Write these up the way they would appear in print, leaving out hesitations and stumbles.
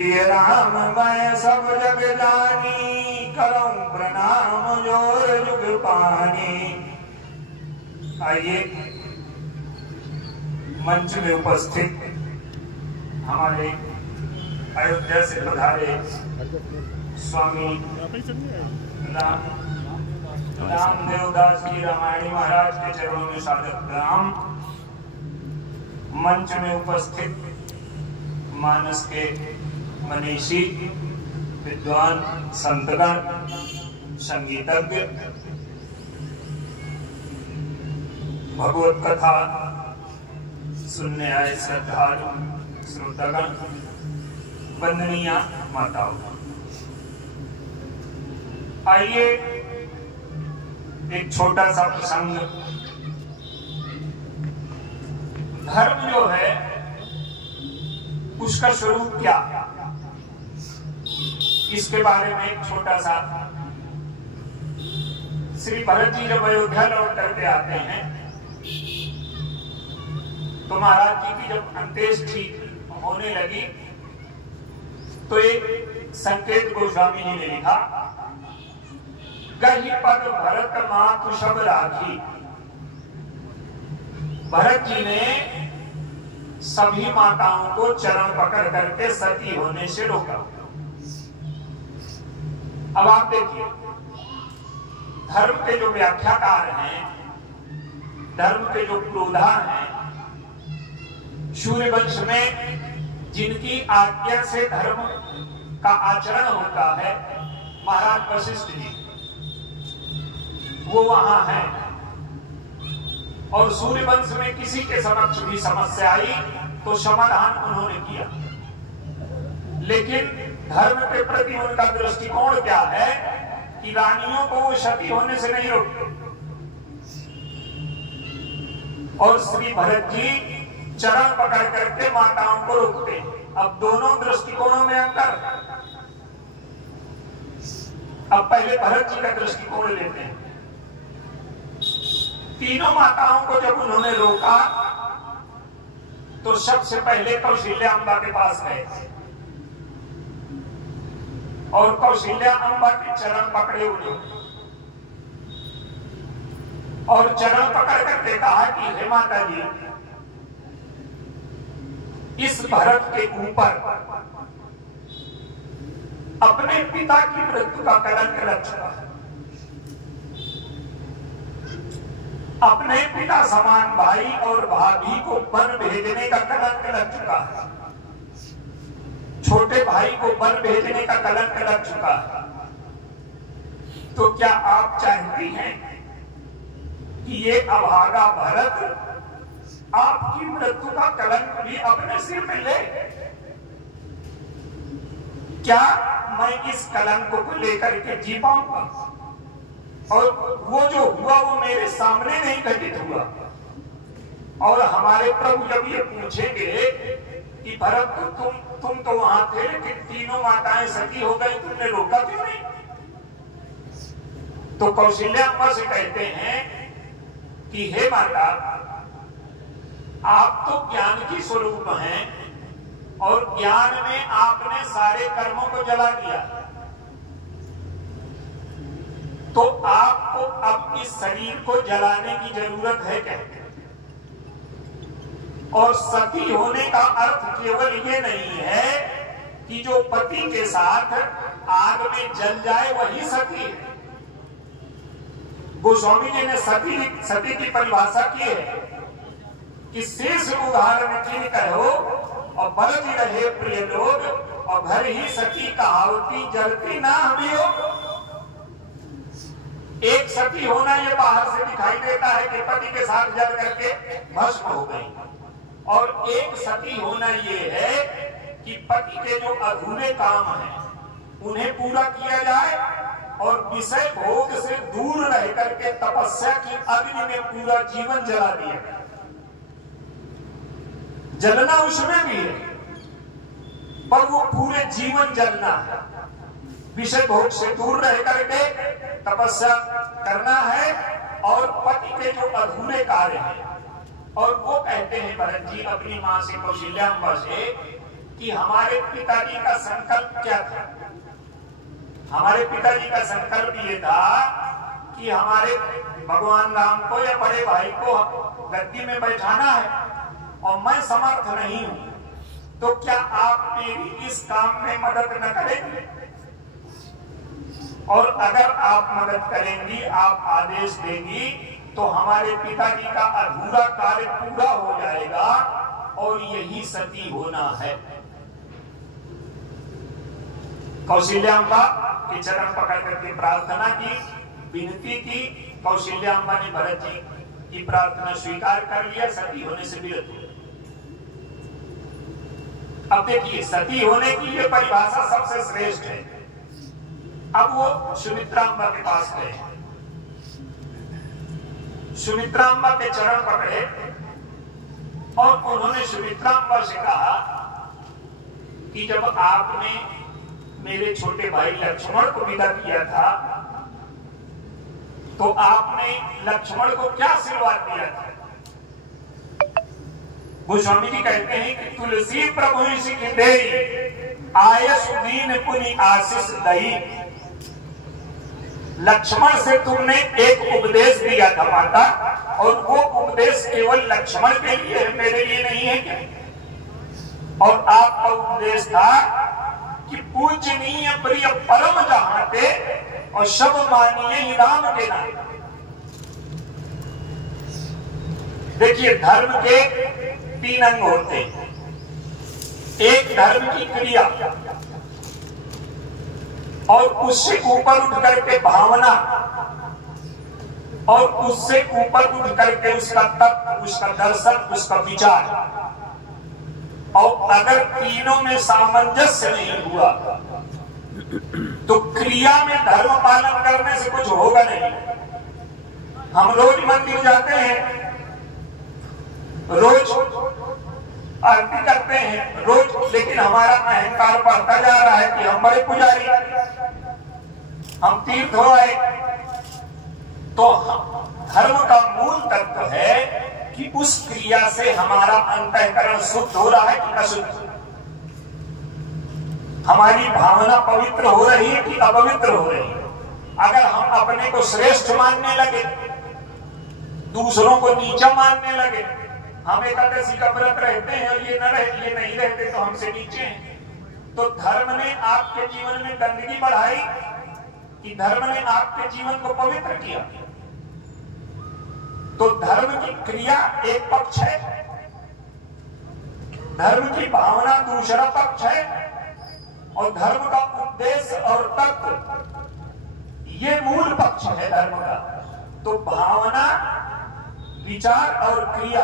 राम मैं सब जग जानी, करऊं प्रणाम जोर जुग पानी। आइए मंच में उपस्थित हमारे अयोध्या से पधारे स्वामी रामदेवदास जी रामायणी महाराज के चरणों में सादर प्रणाम। मंच में उपस्थित मानस के मनीषी विद्वान संतगण, संगीतज्ञ, भगवत कथा सुनने आए श्रद्धालु श्रोतागण, वंदनीय माताओं, आइए एक छोटा सा प्रसंग। धर्म जो है उसका स्वरूप क्या, इसके बारे में एक छोटा सा। श्री भरत जी जब अयोध्या लौट करके आते हैं तो महाराज जी की जब अंत्येष्टि होने लगी तो एक संकेत गोस्वामी जी ने लिखा, गही पद भरत मातु सब राखी। भरत जी ने सभी माताओं को चरण पकड़ करके सती होने से रोका। अब आप देखिए, धर्म के जो व्याख्याकार हैं, धर्म के जो पुरोधा हैं, सूर्यवंश में जिनकी आज्ञा से धर्म का आचरण होता है, महाराज वशिष्ठ जी वो वहां है। और सूर्यवंश में किसी के समक्ष भी समस्या आई तो समाधान उन्होंने किया। लेकिन धर्म के प्रति उनका दृष्टिकोण क्या है कि रानियों को वो सती होने से नहीं रोकते। और श्री भरत जी चरण पकड़ करके माताओं को रोकते। अब दोनों दृष्टिकोणों में अंतर। अब पहले भरत जी का दृष्टिकोण लेते हैं। तीनों माताओं को जब उन्होंने रोका तो सबसे पहले कौशल्या अम्बा के पास गए और कौशल्या अम्बा के चरण पकड़े हुए और चरण पकड़ करके कहा कि हे माता जी, इस भरत के ऊपर अपने पिता की मृत्यु का कलंक लग चुका है। अपने पिता समान भाई और भाभी को वन भेजने का कलंक लग चुका है। छोटे भाई को वन भेजने का कलंक लग चुका है। तो क्या आप चाहती हैं कि ये अभागा भरत आपकी मृत्यु का कलंक भी अपने सिर में ले? क्या मैं इस कलंक को लेकर के जी पाऊंगा? और वो जो हुआ वो मेरे सामने नहीं घटित हुआ। और हमारे प्रभु जब ये पूछेंगे कि भरत तुम तो वहां थे, लेकिन तीनों माताएं सती हो गई, तुमने रोका क्यों नहीं? तो कौशल्या अम्मा से कहते हैं कि हे माता, आप तो ज्ञान की स्वरूप हैं और ज्ञान में आपने सारे कर्मों को जला दिया, तो आपको अब इस शरीर को जलाने की जरूरत है क्या? और सती होने का अर्थ केवल ये नहीं है कि जो पति के साथ आग में जल जाए वही सती है। गोस्वामी जी ने सती की परिभाषा की है कि शेष उदाहरण किन कहो और बल ही रहे प्रिय लोग, और घर ही सती कहावती जलती ना हमें हो। एक सती होना ये बाहर से दिखाई देता है कि पति के साथ जल करके भस्म हो गई, और एक सती होना ये है कि पति के जो अधूरे काम हैं उन्हें पूरा किया जाए और विषय भोग से दूर रह करके तपस्या की अग्नि में पूरा जीवन जला दिया। जलना उसमें भी है पर वो पूरे जीवन जलना है। विषय भोग से दूर रह करके तपस्या करना है और पति के जो अधूरे कार्य हैं। और वो कहते हैं भरत जी अपनी मां से, कौशल्या अम्बा से, कि हमारे पिताजी का संकल्प क्या था। हमारे पिताजी का संकल्प ये था कि हमारे भगवान राम को या बड़े भाई को गद्दी में बैठाना है और मैं समर्थ नहीं हूं, तो क्या आप मेरी इस काम में मदद न करेंगे? और अगर आप मदद करेंगी, आप आदेश देंगी, तो हमारे पिताजी का अधूरा कार्य पूरा हो जाएगा और यही सती होना है। कौशल्याम्बा के चरण पकड़ करके प्रार्थना की, विनती की। कौशल्याम्बा ने भरत जी की प्रार्थना स्वीकार कर लिया, सती होने से विरत हुए। अब देखिए, सती होने की ये परिभाषा सबसे श्रेष्ठ है। अब वो सुमित्राम्बा के पास गए, सुमित्राम्बा के चरण पकड़े और उन्होंने सुमित्राम्बा से कहा कि जब आपने मेरे छोटे भाई लक्ष्मण को विदा किया था, तो आपने लक्ष्मण को क्या आशीर्वाद दिया था? गोस्वामी जी कहते हैं कि तुलसी प्रभु आयस दीन पुनि आशीष दई। लक्ष्मण से तुमने एक उपदेश दिया था माता, और वो उपदेश केवल लक्ष्मण के लिए है, मेरे लिए नहीं है क्या? और आपका उपदेश था कि पूजनीय प्रिय परम जहाते और सब मानिए राम के नाम। देखिए, धर्म के 3 अंग होते हैं। एक धर्म की क्रिया, और उससे ऊपर उठ करके भावना, और उससे ऊपर उठ करके उसका तत्व, उसका दर्शन, उसका विचार। और अगर तीनों में सामंजस्य नहीं हुआ तो क्रिया में धर्म पालन करने से कुछ होगा नहीं। हम रोज मंदिर जाते हैं, रोज आरती करते हैं, रोज, लेकिन हमारा अहंकार बढ़ता जा रहा है कि हम बड़े पुजारी, हम तीर्थ हो आए। तो धर्म का मूल तत्व है कि उस क्रिया से हमारा अंतःकरण शुद्ध हो रहा है कि अशुद्ध, हमारी भावना पवित्र हो रही है कि अपवित्र हो रही है। अगर हम अपने को श्रेष्ठ मानने लगे, दूसरों को नीचा मानने लगे, हम एकादशी का व्रत रहते हैं और ये नहीं रहते तो हमसे नीचे हैं, तो धर्म ने आपके जीवन में गंदगी बढ़ाई कि धर्म ने आपके जीवन को पवित्र किया? तो धर्म की क्रिया एक पक्ष है, धर्म की भावना दूसरा पक्ष है, और धर्म का उद्देश्य और तत्व ये मूल पक्ष है धर्म का। तो भावना, विचार और क्रिया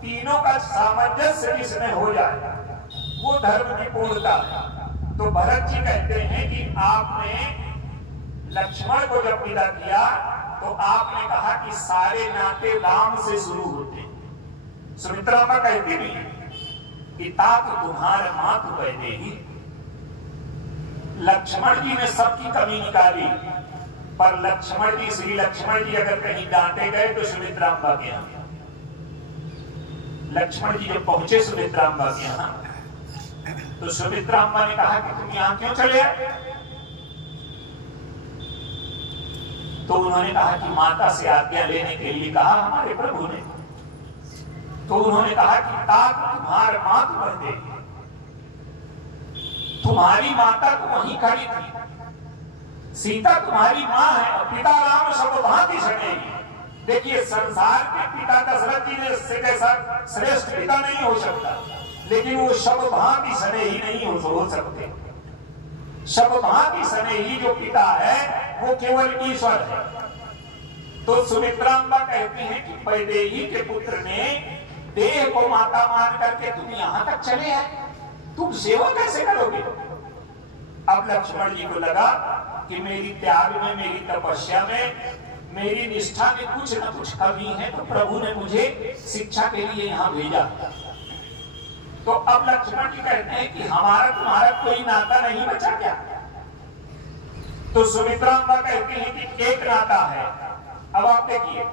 तीनों का सामंजस्य जिसमें हो जाए वो धर्म की पूर्णता है। तो भरत जी कहते हैं कि आपने लक्ष्मण को जब विदा किया तो आपने कहा कि सारे नाते राम से शुरू होते। सुमित्रा मां कहती भी कि तात तुम्हारे मातु कहते ही। लक्ष्मण जी ने सबकी कमी निकाली, पर लक्ष्मण जी, श्री लक्ष्मण जी अगर कहीं डांटे गए तो सुमित्राम्बा के यहाँ। लक्ष्मण जी जब पहुंचे सुमित्राम्बा के यहाँ तो सुमित्राम्बा ने कहा कि तुम यहाँ क्यों चले आए? तो उन्होंने कहा कि माता से आज्ञा लेने के लिए कहा हमारे प्रभु ने। तो उन्होंने कहा कि तात तुम्हारे मात बंदे, तुम्हारी माता तो वहीं खड़ी थी, सीता तुम्हारी माँ है और पिता राम सब भांति सनेगी। देखिए, संसार के पिता दशरथ जी से कैसा श्रेष्ठ पिता नहीं हो सकता, लेकिन वो सब भांति सने ही नहीं हो सकते। सब भांति सने ही जो पिता है वो केवल ईश्वर है। तो सुमित्राम्बा कहती है कि वैदेही के पुत्र ने देह को माता मान करके तुम यहां तक चले आए, तुम सेवा कैसे करोगे? अब लक्ष्मण जी को लगा कि मेरी त्याग में, मेरी तपस्या में, मेरी निष्ठा में कुछ न कुछ कमी है, तो प्रभु ने मुझे शिक्षा के लिए यहाँ भेजा। तो अब लक्ष्मण जी कहते हैं कि हमारा तुम्हारा कोई नाता नहीं बचा क्या? तो सुमित्राम्बा कहती है कि एक नाता है। अब आप देखिए,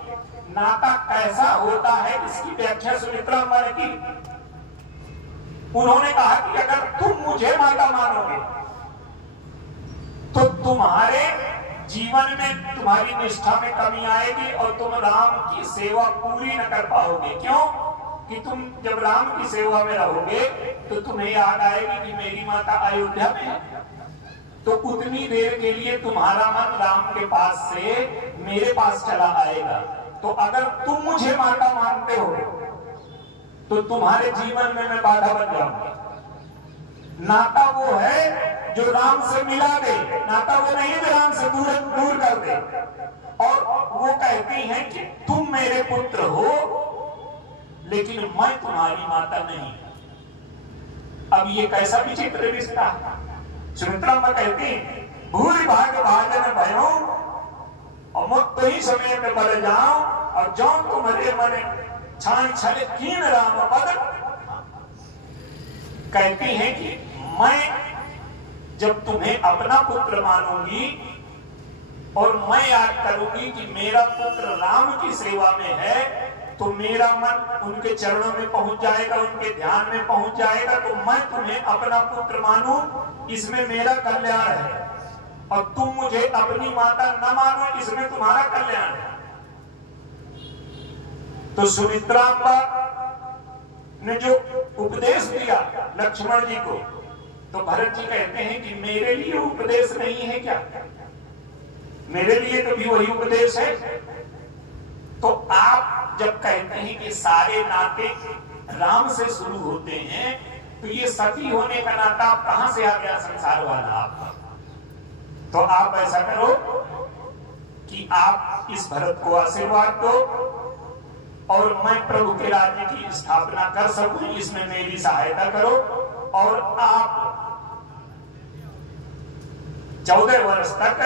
नाता कैसा होता है इसकी व्याख्या सुमित्राम्बा ने की। उन्होंने कहा कि अगर तुम मुझे माता मानोगे तो तुम्हारे जीवन में तुम्हारी निष्ठा में कमी आएगी और तुम राम की सेवा पूरी न कर पाओगे। क्यों? कि तुम जब राम की सेवा में रहोगे तो तुम्हें याद आएगी कि मेरी माता अयोध्या में है, तो उतनी देर के लिए तुम्हारा मन राम के पास से मेरे पास चला आएगा। तो अगर तुम मुझे माता मानते हो तो तुम्हारे जीवन में मैं बाधा बन जाऊंगी। नाता वो है जो राम से मिला दे, नाता वो नहीं जो राम से दूर कर दे। और वो कहती हैं कि तुम मेरे पुत्र हो लेकिन मैं तुम्हारी माता नहीं। अब ये कैसा विचित्र रिश्ता है। सुमित्रा मां कहती भूरि भाग भाजन भयो और मुक्त ही समय में बढ़ जाओ और जो तुम्हारे मने छाई छले कीन राम पद। कहती हैं कि मैं जब तुम्हें अपना पुत्र मानूंगी और मैं याद करूंगी कि मेरा पुत्र राम की सेवा में है तो मेरा मन उनके चरणों में पहुंच जाएगा, उनके ध्यान में पहुंच जाएगा। तो मैं तुम्हें अपना पुत्र मानूं, इसमें मेरा कल्याण है। और तुम मुझे अपनी माता न मानो, इसमें तुम्हारा कल्याण है। तो सुमित्रा ने जो उपदेश दिया लक्ष्मण जी को, तो भरत जी कहते हैं कि मेरे लिए उपदेश नहीं है क्या? मेरे लिए तो भी वही उपदेश है। तो आप जब कहते हैं कि सारे नाते राम से शुरू होते हैं तो ये सती होने का नाता आप कहां से आ गया संसार वाला आपका? तो आप ऐसा करो कि आप इस भरत को आशीर्वाद दो और मैं प्रभु के राज्य की स्थापना कर सकूं, इसमें मेरी सहायता करो। और आप 14 वर्ष तक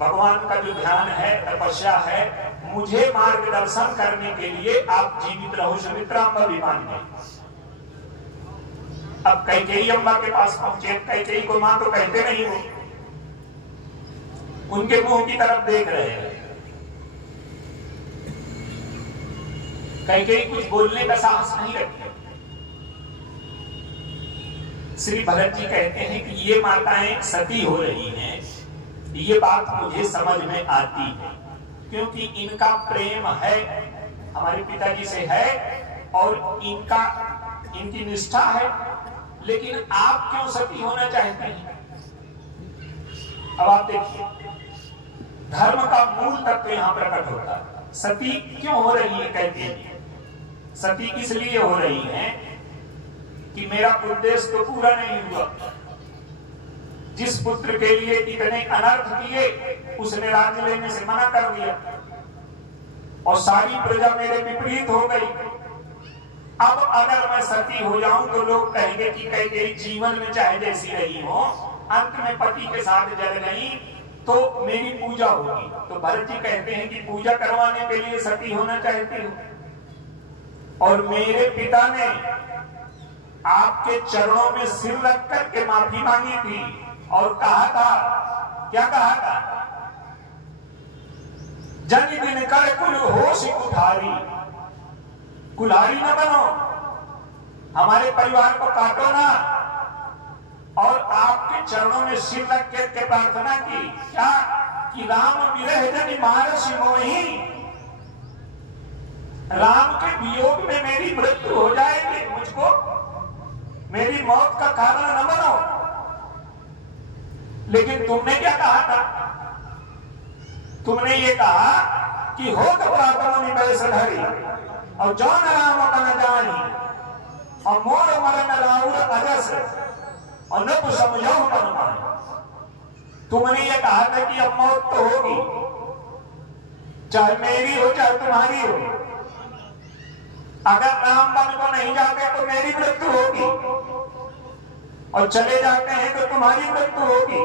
भगवान का जो ध्यान है, तपस्या है, मुझे मार्गदर्शन करने के लिए आप जीवित रहो। सुमित्रा अम्बा भी मान गई। अब कैकेयी अम्बा के पास पहुंचे। कैकेयी को मां तो कहते नहीं हो, उनके मुंह की तरफ देख रहे हैं। कैकेयी कुछ बोलने का साहस नहीं रखते। श्री भरत जी कहते हैं कि ये माताएं सती हो रही हैं, ये बात मुझे समझ में आती है क्योंकि इनका प्रेम है हमारे पिताजी से है और इनकी निष्ठा है। लेकिन आप क्यों सती होना चाहते हैं? अब आप देखिए, धर्म का मूल तत्व यहां प्रकट होता है। सती क्यों हो रही है? कहते हैं सती इसलिए हो रही है कि मेरा उद्देश्य तो पूरा नहीं हुआ। जिस पुत्र के लिए इतने अनर्थ किए उसने राज्य लेने से मना कर दिया और सारी प्रजा मेरे विपरीत हो गई। अब अगर मैं सती हो जाऊं तो लोग कहेंगे कि कैकेयी जीवन में चाहे जैसी रही हो, अंत में पति के साथ जल गई तो मेरी पूजा होगी। तो भरत जी कहते हैं कि पूजा करवाने के लिए सती होना चाहती हूं। और मेरे पिता ने आपके चरणों में सिर रख करके माफी मांगी थी और कहा था, क्या कहा था? जन दिन कर कुल होश कुठारी। कुल्हाड़ी न बनो, हमारे परिवार को काटो ना। और आपके चरणों में सिर रख करके प्रार्थना की, क्या? कि राम विरह जन मारस मोहि, राम के वियोग में मेरी मृत्यु हो जाएगी, मुझको मेरी मौत का कारण न बनो। लेकिन तुमने क्या कहा था? तुमने ये कहा कि हो तो प्रातः निवेश धरी और जौन राम बन जानी और मोर मरण राउर अजस और न तो समझो मन माने। तुमने ये कहा था कि अब मौत तो होगी, चाहे मेरी हो चाहे तुम्हारी हो। अगर राम वन को नहीं जाते तो मेरी मृत्यु होगी और चले जाते हैं तो तुम्हारी मृत्यु होगी।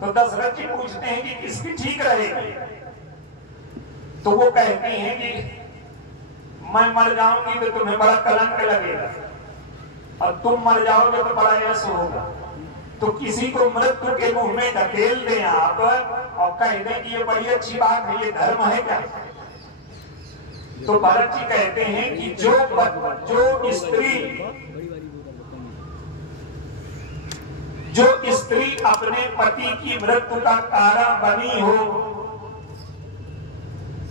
तो दशरथ जी पूछते हैं कि किसकी ठीक रहेगी? तो वो कहती हैं कि मैं मर जाऊंगी तो तुम्हें बड़ा कलंक लगेगा और तुम मर जाओगे तो बड़ा यश होगा। तो किसी को मृत्यु के मुंह में धकेल दें आप और कह दें कि ये बड़ी अच्छी बात है, ये धर्म है क्या? तो भरत जी कहते हैं कि जो स्त्री अपने पति की मृत्यु का कारण बनी हो,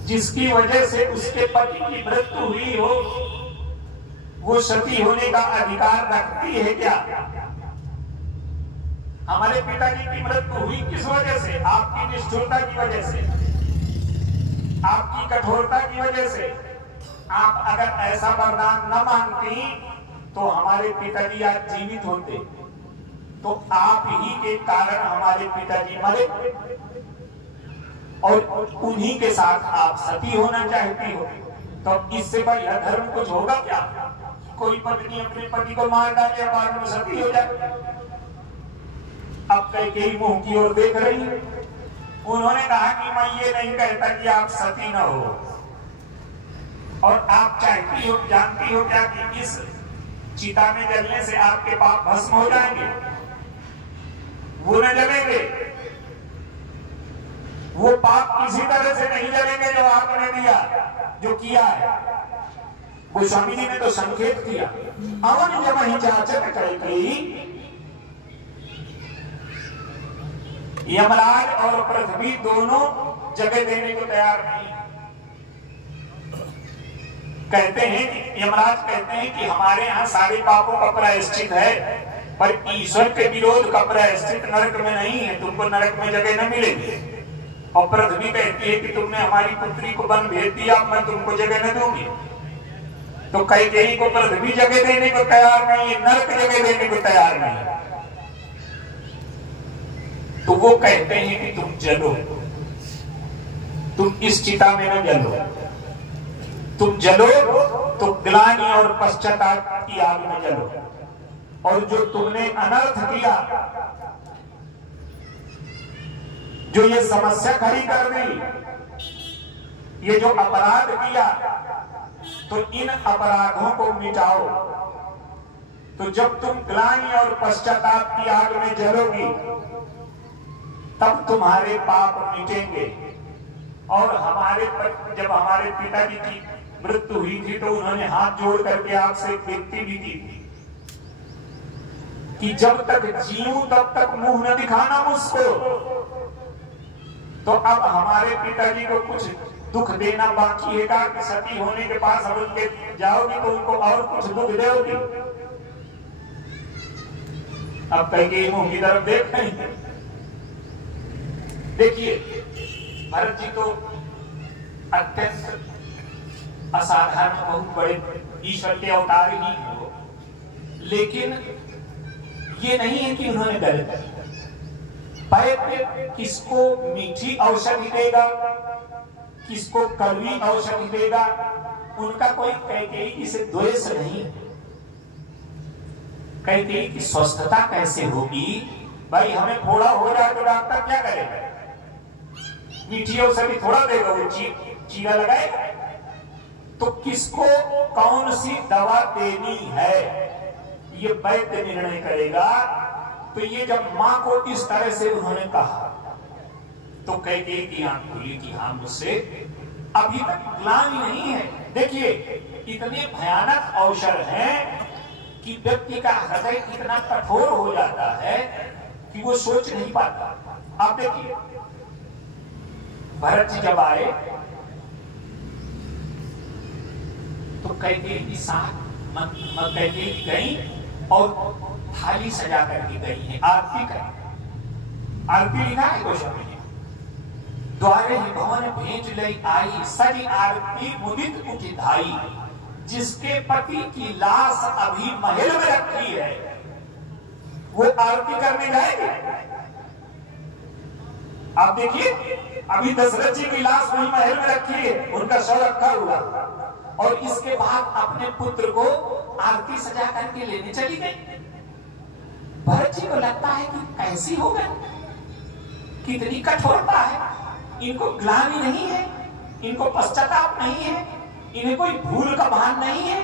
जिसकी वजह से उसके पति की मृत्यु हुई हो, वो सती होने का अधिकार रखती है क्या? हमारे पिताजी की मृत्यु हुई किस वजह से? आपकी निष्ठुरता की वजह से, आपकी कठोरता की वजह से। आप अगर ऐसा वरदान न मांगती तो हमारे पिताजी आज जीवित होते, तो आप ही के कारण हमारे पिताजी मरे और उन्हीं के साथ आप सती होना चाहती हो। तो इससे बढ़िया धर्म कुछ होगा क्या? कोई पत्नी अपने पति को मार डाले और बाद में सती हो जाए। अब कई मुंह की ओर देख रही है। उन्होंने कहा कि मैं ये नहीं कहता कि आप सती न हो, और आप चाहती हो, जानती हो क्या कि इस चिता में जलने से आपके पाप भस्म हो जाएंगे? वो न जलेंगे। वो पाप किसी तरह से नहीं जलेंगे जो आपने दिया, जो किया है। गोस्वामी जी ने तो संकेत किया, अवन जब ही जाचक करके यमराज और पृथ्वी दोनों जगह देने को तैयार नहीं। कहते हैं कि यमराज कहते हैं कि हमारे यहाँ सारे पापों का प्रायश्चित है, पर ईश्वर के विरोध का प्रायश्चित नरक में नहीं है, तुमको नरक में जगह न मिलेगी। और पृथ्वी कहती है कि तुमने हमारी पुत्री को वन भेज दिया, मैं तुमको जगह न दूंगी। तो कैकेयी को पृथ्वी जगह देने को तैयार नहीं है, नरक जगह देने को तैयार नहीं। तो वो कहते हैं कि तुम जलो, तुम इस चिता में न जलो, तुम जलो तो ग्लानि और पश्चाताप की आग में जलो। और जो तुमने अनर्थ किया, जो ये समस्या खड़ी कर दी, ये जो अपराध किया, तो इन अपराधों को मिटाओ। तो जब तुम ग्लानि और पश्चाताप की आग में जलोगी, तब तुम्हारे पाप मिटेंगे। और जब हमारे पिताजी की मृत्यु हुई थी, तो उन्होंने हाथ जोड़ करके आपसे विनती भी की थी कि जब तक जीऊं तब तक मुंह न दिखाना मुझको। तो अब हमारे पिताजी को कुछ दुख देना बाकी है का कि सती होने के पास हम उनके जाओगी तो उनको और कुछ दुख दोगी। अब कैकेयी मुंह की तरफ देख रही है। देखिए, भरत जी तो अत्यंत असाधारण, बहुत बड़े ईश्वर के अवतार ही हो, लेकिन ये नहीं है कि उन्होंने गलत किया। किसको मीठी औषधि देगा, किसको कड़वी औषधि देगा, उनका कोई कैकेयी से द्वेष नहीं। कैकेयी की स्वस्थता कैसे होगी? भाई हमें फोड़ा हो जाए तो डॉक्टर क्या करेगा? मीठी औषधि थोड़ा देगा, वो चीरा लगाएगा। तो किसको कौन सी दवा देनी है, ये वैद्य निर्णय करेगा। तो ये जब मां को इस तरह से उन्होंने कहा, तो कैकेयी की आंख खुली कि हाँ, मुझसे अभी तक ग्लानि नहीं है। देखिए, इतने भयानक अवसर हैं कि व्यक्ति का हृदय इतना कठोर हो जाता है कि वो सोच नहीं पाता। आप देखिए, भरत जी जब आए तो कैकेयी की साथ कैकेयी गई और थाली सजा करके गई है, आरती करी। आरती लिखा है गोस्वामी जी, द्वारे ही भवन भेंट लई आई, सजी आरती मुदित उठी धाई। जिसके पति की लाश अभी महल में रखी है, वो आरती करने जाएगी। आप देखिए, अभी दशरथ जी की लाश वही महल में रखी है, उनका शव रखा हुआ, और इसके बाद अपने पुत्र को आरती सजा करके लेने चली गई। भरत जी को लगता है कि कैसी हो गई, कितनी कठोरता है। इनको ग्लानि नहीं है, इनको पश्चाताप नहीं है, इन्हें कोई भूल का भान नहीं है।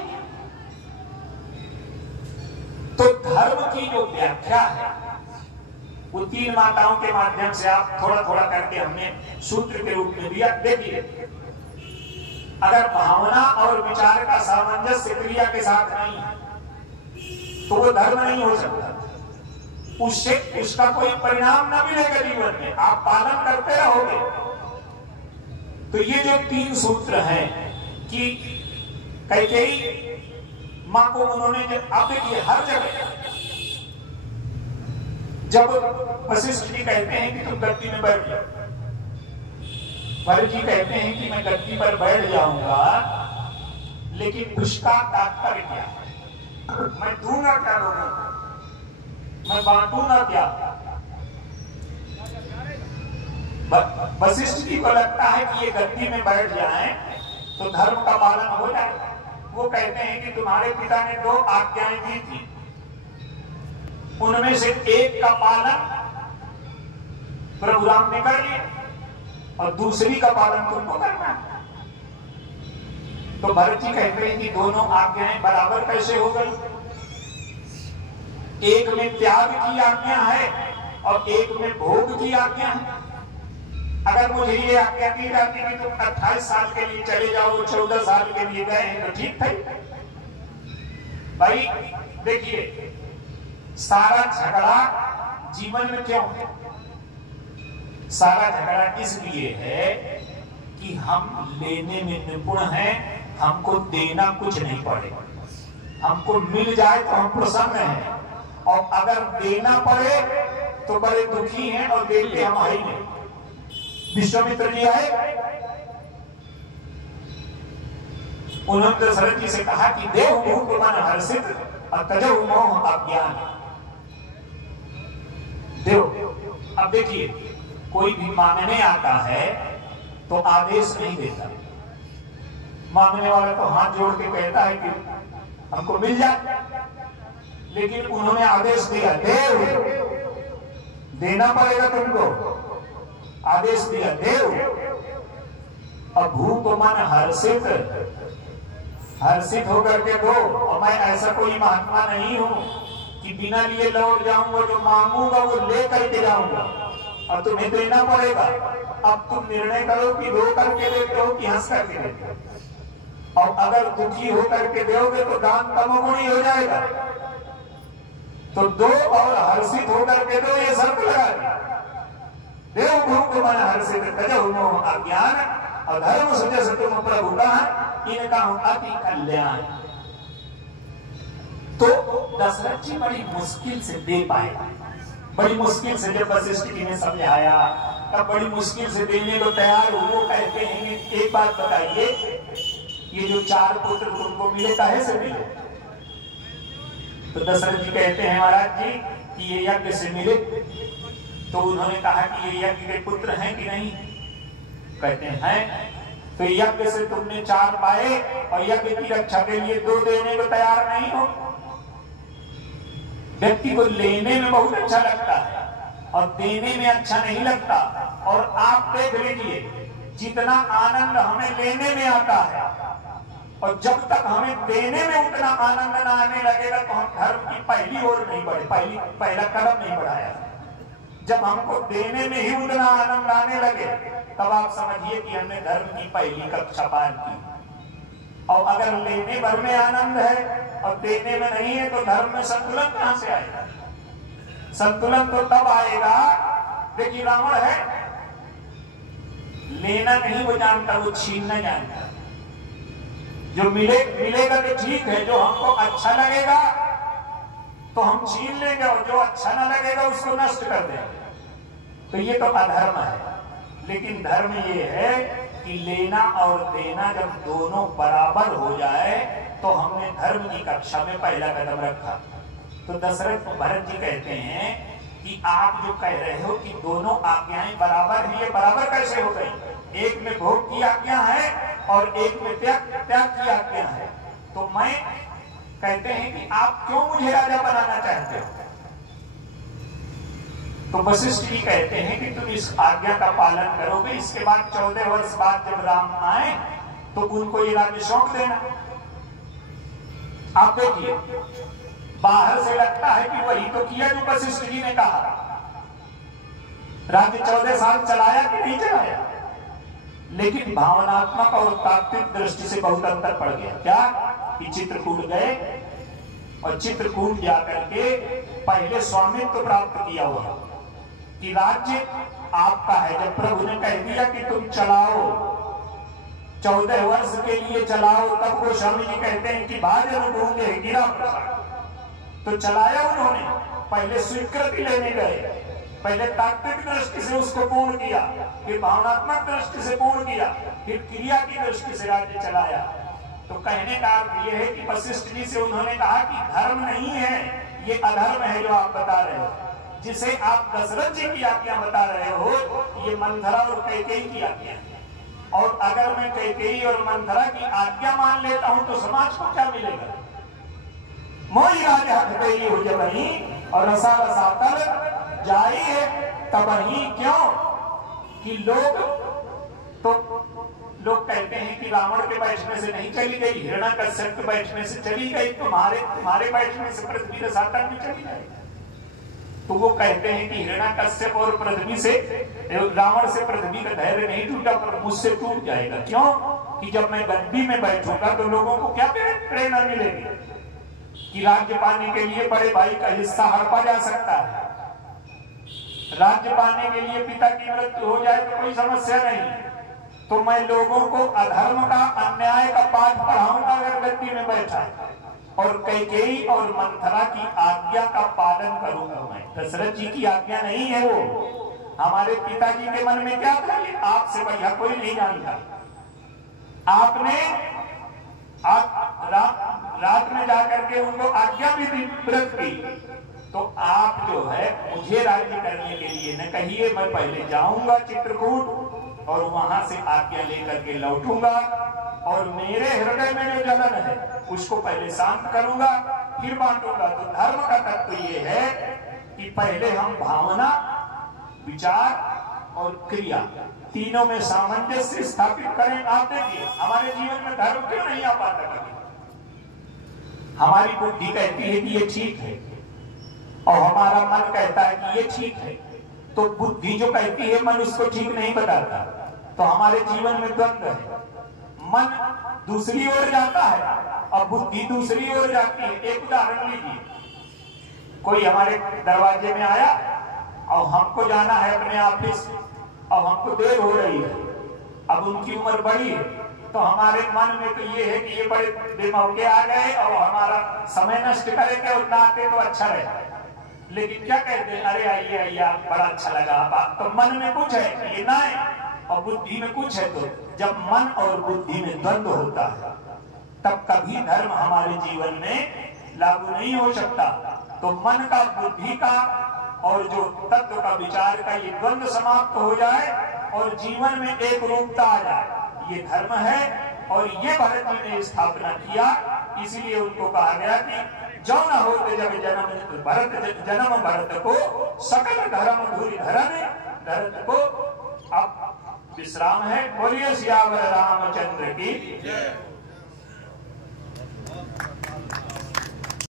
तो धर्म की जो व्याख्या है वो तीन माताओं के माध्यम से आप थोड़ा थोड़ा करके हमने सूत्र के रूप में दिया। देखिए, अगर भावना और विचार का सामंजस्य क्रिया के साथ नहीं है तो वो धर्म नहीं हो सकता। उससे उसका कोई परिणाम ना मिलेगा जीवन में, आप पालन करते रहोगे। तो ये जो 3 सूत्र हैं कि कैकेयी मां को उन्होंने आप देखिए हर जगह जब वशिष्ठ जी कहते हैं कि तुम गद्दी में बैठ जाओ, भरत जी कहते हैं कि मैं गद्दी पर बैठ जाऊंगा, लेकिन उसका तात्पर्य क्या है? मैं दूंगा क्या लोगों को, मैं बांटूंगा क्या? वशिष्ठ जी को लगता है कि ये गद्दी में बैठ जाएं तो धर्म का पालन हो जाएगा। वो कहते हैं कि तुम्हारे पिता ने 2 आज्ञाएं दी थी, उनमें से एक का पालन प्रभु राम ने कर लिया और दूसरी का पालन तुमको करना है। तो भरत जी कहते हैं कि दोनों आज्ञाएं बराबर कैसे हो गई? एक में त्याग की आज्ञा है और एक में भोग की आज्ञा है। अगर मुझे ये आज्ञा दी जाती कि तुम 28 साल के लिए चले जाओ, 14 साल के लिए गए हैं तो ठीक थे भाई। देखिए सारा झगड़ा जीवन में क्यों है? सारा झगड़ा इसलिए है कि हम लेने में निपुण हैं, हमको देना कुछ नहीं पड़ेगा। हमको मिल जाए तो हम प्रसन्न हैं, और अगर देना पड़े तो बड़े दुखी हैं और देते हम ही नहीं। विश्वामित्र जी आए, उन्होंने दशरथ जी से कहा कि देव भूत मन हर्षित और तजो मोह अज्ञान। देव, अब देखिए कोई भी मांगने आता है तो आदेश नहीं देता। मांगने वाला तो हाथ जोड़ के कहता है कि हमको मिल जाए, लेकिन उन्होंने आदेश दिया, देव देना पड़ेगा तुमको। आदेश दिया देव। अब भूप मन हर्षित, हर्षित होकर के दो। और मैं ऐसा कोई महात्मा नहीं हूं कि बिना लिए लौट जाऊंगा, जो मांगूंगा वो ले करके जाऊंगा और तुम्हें देना पड़ेगा। अब तुम निर्णय करो कि रो करके देते हो कि हंस करके देते हो। और अगर दुखी होकर के दोगे तो दान तमोगुणी हो जाएगा। तो दो और हर्षित होकर के दो, ये शर्त लगा दी। देव भूप मन हर्षित तजो मोह अज्ञान और धर्म सुजस तुम प्रभु का इनका अति कल्याण। तो दशरथ जी बड़ी मुश्किल से दे पाए, बड़ी मुश्किल से। जब वशिष्ठ जी ने समझाया तब बड़ी मुश्किल से देने को तैयार हो। वो कहते हैं कि एक बात बताइए, ये जो 4 पुत्र तुमको मिले काहे से मिले? तो दशरथ जी कहते हैं महाराज जी कि ये यज्ञ से मिले। तो उन्होंने कहा कि ये यज्ञ के पुत्र हैं कि नहीं? कहते हैं। तो यज्ञ से तुमने 4 पाए और यज्ञ की रक्षा के लिए 2 देने को तैयार नहीं हो। व्यक्ति को लेने में बहुत अच्छा लगता है और देने में अच्छा नहीं लगता। और आप देख लीजिए, जितना आनंद हमें लेने में आता है और जब तक हमें देने में उतना आनंद ना आने लगेगा तो हम धर्म की पहली ओर नहीं बढ़े, पहला कदम नहीं बढ़ाया। जब हमको देने में ही उतना आनंद आने लगे तब आप समझिए कि हमने धर्म की पहली कक्षा पार की। और अगर लेने भर में आनंद है और देने में नहीं है तो धर्म में संतुलन कहां से आएगा? संतुलन तो तब आएगा, देखिए रावण है, लेना नहीं वो जानता, वो छीनना जानता। जो मिलेगा तो ठीक है, जो हमको अच्छा लगेगा तो हम छीन लेंगे और जो अच्छा ना लगेगा उसको नष्ट कर देंगे। तो ये तो अधर्म है। लेकिन धर्म ये है कि लेना और देना जब दोनों बराबर हो जाए तो हमने धर्म की कक्षा में पहला कदम रखा। तो दशरथ भरत जी कहते हैं कि आप जो कह रहे हो कि दोनों आज्ञाएं बराबर हैं, ये बराबर कैसे हो गई? एक में भोग की आज्ञा है और एक में त्याग की आज्ञा है। तो मैं कहते हैं कि आप क्यों मुझे राजा बनाना चाहते हो? तो वशिष्ठ जी कहते हैं कि तुम इस आज्ञा का पालन करोगे, इसके बाद 14 वर्ष बाद जब राम आए तो उनको ये राज्य सौंप देना। आप देखिए, बाहर से लगता है कि वही तो किया जो वशिष्ठ जी ने कहा। राज्य 14 साल चलाया कि नहीं चलाया? लेकिन भावनात्मक और तात्विक दृष्टि से बहुत अंतर पड़ गया। क्या कि चित्रकूट गए और चित्रकूट जाकर के पहले स्वामित्व प्राप्त किया हुआ कि राज्य आपका है। जब प्रभु ने कह दिया कि तुम चलाओ, 14 वर्ष के लिए चलाओ, तब गोस्वामी जी कहते हैं कि भाजन ढूंढे गिरा प्रसाद। तो चलाया उन्होंने, पहले स्वीकृति लेने गए, पहले तात्विक दृष्टि से उसको पूर्ण किया, फिर भावनात्मक दृष्टि से पूर्ण किया, फिर क्रिया की दृष्टि से राज्य चलाया। तो कहने का अर्थ यह है कि वशिष्ठ जी से उन्होंने कहा कि धर्म नहीं है, ये अधर्म है जो आप बता रहे हो। जिसे आप दशरथ जी की आज्ञा बता रहे हो, ये मंथरा और कैकेयी की आज्ञा है। और अगर मैं कैकेयी और मंथरा की आज्ञा मान लेता हूं तो समाज को क्या मिलेगा? मोही राजा कैकेयी हो जब ही और रसा रसातल जाई है तब ही। क्यों कि लोग कहते हैं कि रावण के बैठने से नहीं चली गई, हिरण्यकश्यप के बैठने से चली गई, तुम्हारे बैठने से पृथ्वी रसातल भी चली जाएगी। तो वो कहते हैं कि हिरण्यकश्यप और पृथ्वी से, रावण से पृथ्वी का धैर्य नहीं टूटा, पर मुझसे टूट जाएगा। क्यों कि जब मैं गद्दी में बैठूंगा तो लोगों को क्या प्रेरणा मिलेगी कि राज्य पाने के लिए बड़े भाई का हिस्सा हड़पा जा सकता है, राज्य पाने के लिए पिता की मृत्यु हो जाए तो कोई समस्या नहीं। तो मैं लोगों को अधर्म का, अन्याय का पाठ पढ़ाऊंगा अगर गद्दी में बैठा, और कैकेयी और मंथरा की आज्ञा का पालन करूंगा मैं। दशरथ जी की आज्ञा नहीं है वो। हमारे पिताजी के मन में क्या था, आपसे बढ़िया कोई नहीं जानता। आपने रात में जाकर के उनको आज्ञा भी दी व्रत की, तो आप जो है मुझे राज्य करने के लिए न कहिए, मैं पहले जाऊंगा चित्रकूट और वहां से आज्ञा लेकर के लौटूंगा, और मेरे हृदय में जो जलन है उसको पहले शांत करूंगा, फिर बांटूंगा। तो धर्म का तत्व ये है कि पहले हम भावना, विचार और क्रिया तीनों में सामंजस्य स्थापित करें। आप देखिए हमारे जीवन में धर्म क्यों नहीं आ पाता कभी? हमारी बुद्धि कहती है कि ये ठीक है और हमारा मन कहता है कि ये ठीक है। तो बुद्धि जो कहती है, मन उसको ठीक नहीं बताता। तो हमारे जीवन में द्वंद्व है, मन दूसरी ओर जाता है और बुद्धि दूसरी ओर जाती है। एक उदाहरण लीजिए, कोई हमारे दरवाजे में आया और हमको जाना है अपने ऑफिस और हमको देर हो रही है, अब उनकी उम्र बड़ी है, तो हमारे मन में तो ये है कि ये बड़े बेमौके आ गए और हमारा समय नष्ट करेंगे और ना आते तो अच्छा रहेगा। लेकिन क्या कहते हैं, अरे आइए आइए, आप बड़ा अच्छा लगा आप। तो मन में कुछ है कि ये ना है और बुद्धि में कुछ है। तो जब मन और बुद्धि में द्वंद्व होता है तब कभी धर्म हमारे जीवन में लागू नहीं हो सकता। तो मन का, बुद्धि का और जो तत्व का, विचार का ये द्वंद्व समाप्त हो जाए और जीवन में एक रूपता आ जाए, ये धर्म है। और ये भरत जी ने स्थापना किया, इसीलिए उनको कहा गया कि जो न होते जब जन्म भरत को सकल धर्म धूरी धरन धरत को। अब विश्राम है। बोलिए सियावर रामचंद्र की जय।